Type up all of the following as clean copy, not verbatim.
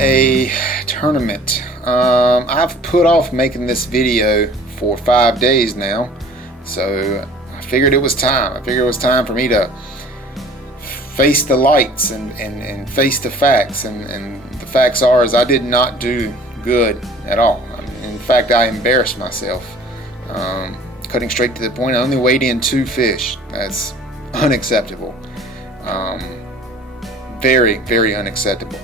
a tournament. I've put off making this video for 5 days now, so I figured it was time. I figured it was time for me to face the lights and face the facts, and the facts are is I did not do good at all. In fact, I embarrassed myself. Cutting straight to the point, I only weighed in 2 fish. That's unacceptable. Very, very unacceptable,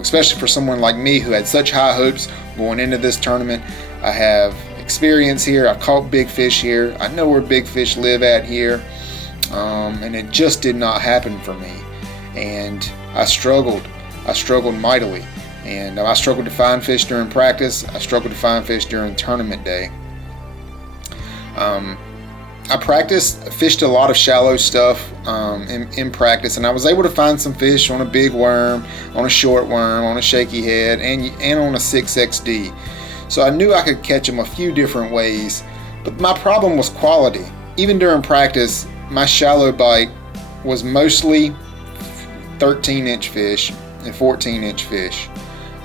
especially for someone like me who had such high hopes going into this tournament. I have experience here. I've caught big fish here. I know where big fish live at here, and it just did not happen for me. And I struggled mightily, and I struggled to find fish during practice. I struggled to find fish during tournament day. I fished a lot of shallow stuff in practice, and I was able to find some fish on a big worm, on a short worm, on a shaky head, and on a 6XD. So I knew I could catch them a few different ways, but my problem was quality. Even during practice, my shallow bite was mostly 13-inch fish and 14-inch fish.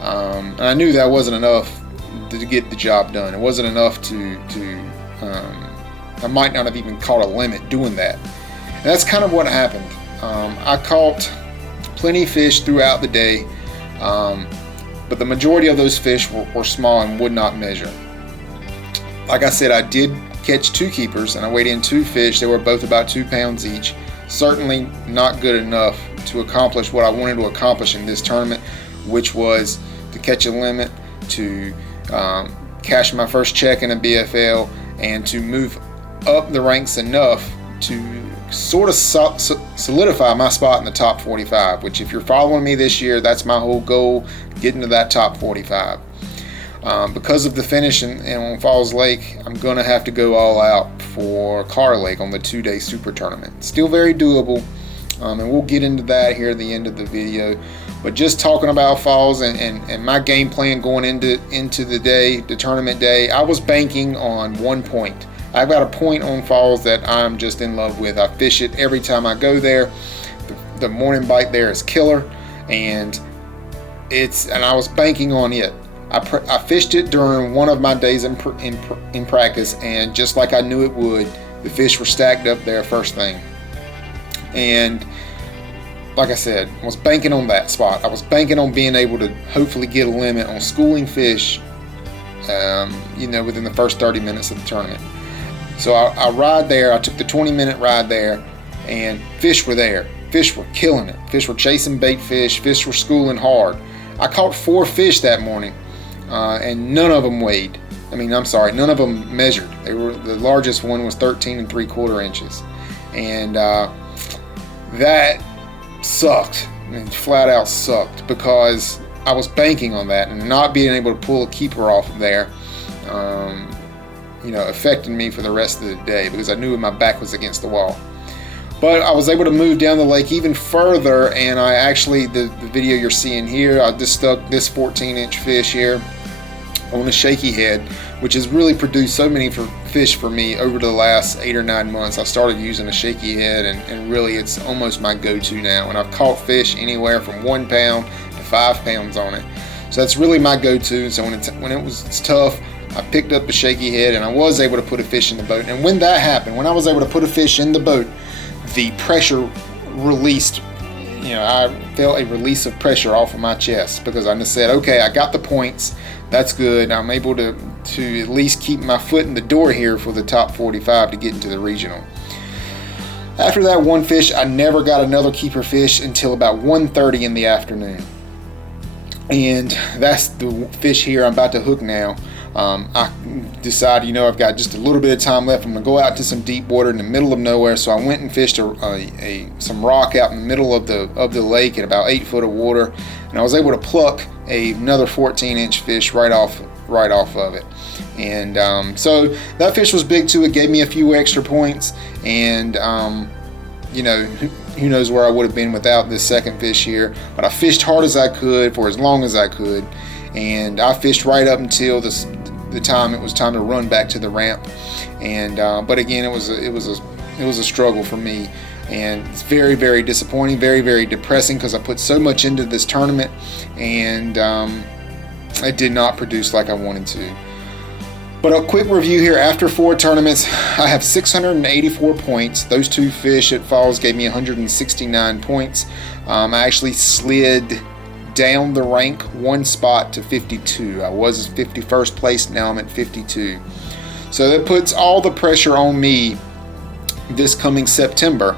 And I knew that wasn't enough to get the job done. It wasn't enough I might not have even caught a limit doing that. And that's kind of what happened. I caught plenty of fish throughout the day, but the majority of those fish were small and would not measure. Like I said, I did catch 2 keepers, and I weighed in 2 fish. They were both about 2 pounds each. Certainly not good enough to accomplish what I wanted to accomplish in this tournament, which was to catch a limit, to cash my first check in a BFL, and to move up the ranks enough to sort of solidify my spot in the top 45, which if you're following me this year, that's my whole goal, getting to that top 45. Because of the finish on Falls Lake, I'm going to have to go all out for Car Lake on the 2-day super tournament. Still very doable, and we'll get into that here at the end of the video. But just talking about Falls and my game plan going into the tournament day, I was banking on 1 point. I've got a point on Falls that I'm just in love with. I fish it every time I go there. The morning bite there is killer, and I was banking on it. I fished it during one of my days in practice, and just like I knew it would, the fish were stacked up there first thing. And like I said, I was banking on that spot. I was banking on being able to hopefully get a limit on schooling fish, within the first 30 minutes of the tournament. So I ride there. I took the 20-minute ride there, and fish were there. Fish were killing it. Fish were chasing bait fish. Fish were schooling hard. I caught 4 fish that morning, and none of them weighed. None of them measured. The largest one was 13 3/4 inches, and that sucked. Flat out sucked, because I was banking on that, and not being able to pull a keeper off of there affected me for the rest of the day, because I knew my back was against the wall. But I was able to move down the lake even further, and I actually, the video you're seeing here, I just stuck this 14-inch fish here on a shaky head, which has really produced so many fish for me over the last 8 or 9 months. I started using a shaky head, and really it's almost my go-to now. And I've caught fish anywhere from 1 pound to 5 pounds on it. So that's really my go-to. So when it's tough, I picked up the shaky head, and I was able to put a fish in the boat. And when that happened, when I was able to put a fish in the boat, the pressure released. I felt a release of pressure off of my chest, because I just said, okay, I got the points. That's good. I'm able to at least keep my foot in the door here for the top 45 to get into the regional. After that one fish, I never got another keeper fish until about 1:30 in the afternoon. And that's the fish here I'm about to hook now. I decided, I've got just a little bit of time left. I'm going to go out to some deep water in the middle of nowhere. So I went and fished some rock out in the middle of the lake at about 8 foot of water, and I was able to pluck another 14-inch fish right off of it. And so that fish was big too. It gave me a few extra points, and who knows where I would have been without this second fish here. But I fished hard as I could for as long as I could, and I fished right up until the time it was time to run back to the ramp. And but again, it was a it was a struggle for me, and it's very, very disappointing, very, very depressing, because I put so much into this tournament, and it did not produce like I wanted to. But a quick review here. After 4 tournaments, I have 684 points. Those 2 fish at Falls gave me 169 points. I actually slid down the rank 1 spot to 52. I was 51st place, now I'm at 52. So that puts all the pressure on me this coming September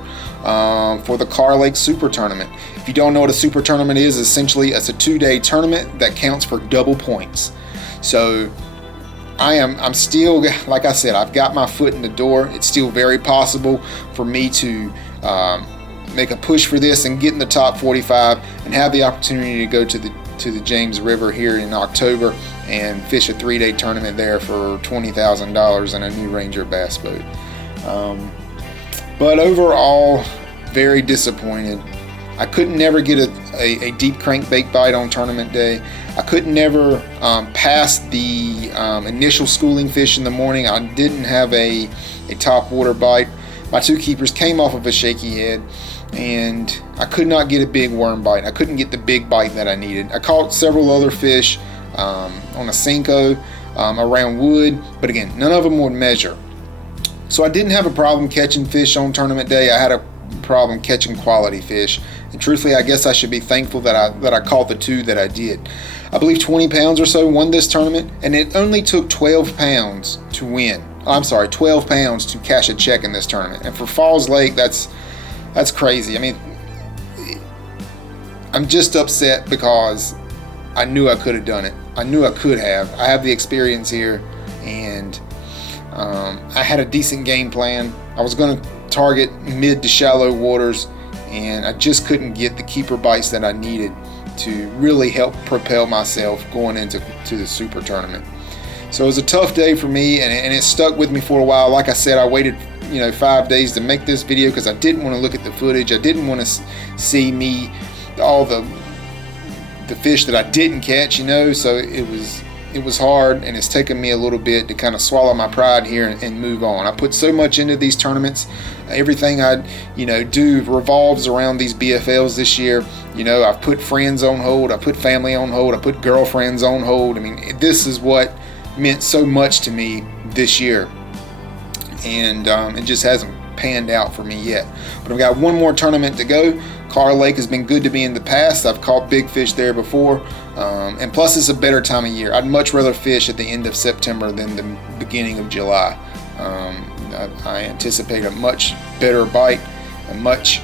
for the Car Lake Super Tournament. If you don't know what a Super Tournament is, essentially it's a 2-day tournament that counts for double points. So I'm still, like I said, I've got my foot in the door. It's still very possible for me to make a push for this and get in the top 45 and have the opportunity to go to the James River here in October and fish a 3-day tournament there for $20,000 in a new Ranger bass boat. But overall, very disappointed. I couldn't never get a deep crankbait bite on tournament day. I couldn't never pass the initial schooling fish in the morning. I didn't have a top water bite. My 2 keepers came off of a shaky head, and I could not get a big worm bite. I couldn't get the big bite that I needed. I caught several other fish on a Cinco around wood, but again, none of them would measure. So I didn't have a problem catching fish on tournament day. I had a problem catching quality fish, and truthfully, I guess I should be thankful that I caught the 2 that I did. I believe 20 pounds or so won this tournament, and it only took 12 pounds to win. I'm sorry, 12 pounds to cash a check in this tournament. And for Falls Lake, that's crazy. I mean, I'm just upset because I knew I could have done it. I knew I could have. I have the experience here, and I had a decent game plan. I was going to target mid to shallow waters, and I just couldn't get the keeper bites that I needed to really help propel myself going into the Super Tournament. So it was a tough day for me, and it stuck with me for a while. Like I said, I waited 5 days to make this video because I didn't want to look at the footage. I didn't want to see me all the fish that I didn't catch, so it was hard, and it's taken me a little bit to kind of swallow my pride here and move on. I put so much into these tournaments. Everything I do revolves around these BFLs this year. I've put friends on hold, I put family on hold, I put girlfriends on hold. I mean, this is what meant so much to me this year, and it just hasn't panned out for me yet. But I've got one more tournament to go. Car Lake has been good to me in the past. I've caught big fish there before, and plus it's a better time of year. I'd much rather fish at the end of September than the beginning of July. I anticipate a much better bite, a much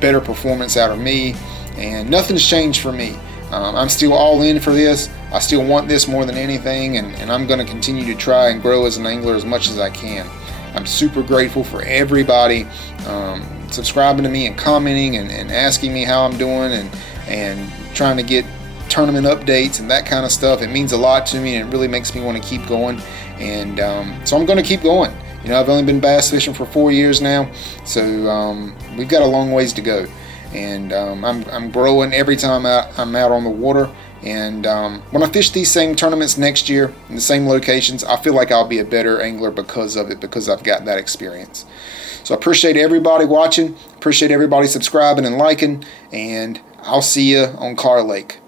better performance out of me, and nothing's changed for me. I'm still all in for this. I still want this more than anything, and I'm going to continue to try and grow as an angler as much as I can. I'm super grateful for everybody subscribing to me and commenting and asking me how I'm doing and trying to get tournament updates and that kind of stuff. It means a lot to me, and it really makes me want to keep going, and so I'm going to keep going. I've only been bass fishing for 4 years now, so we've got a long ways to go, and I'm growing every time I'm out on the water. And when I fish these same tournaments next year in the same locations, I feel like I'll be a better angler because of it, because I've got that experience. So I appreciate everybody watching, appreciate everybody subscribing and liking, and I'll see you on Car Lake.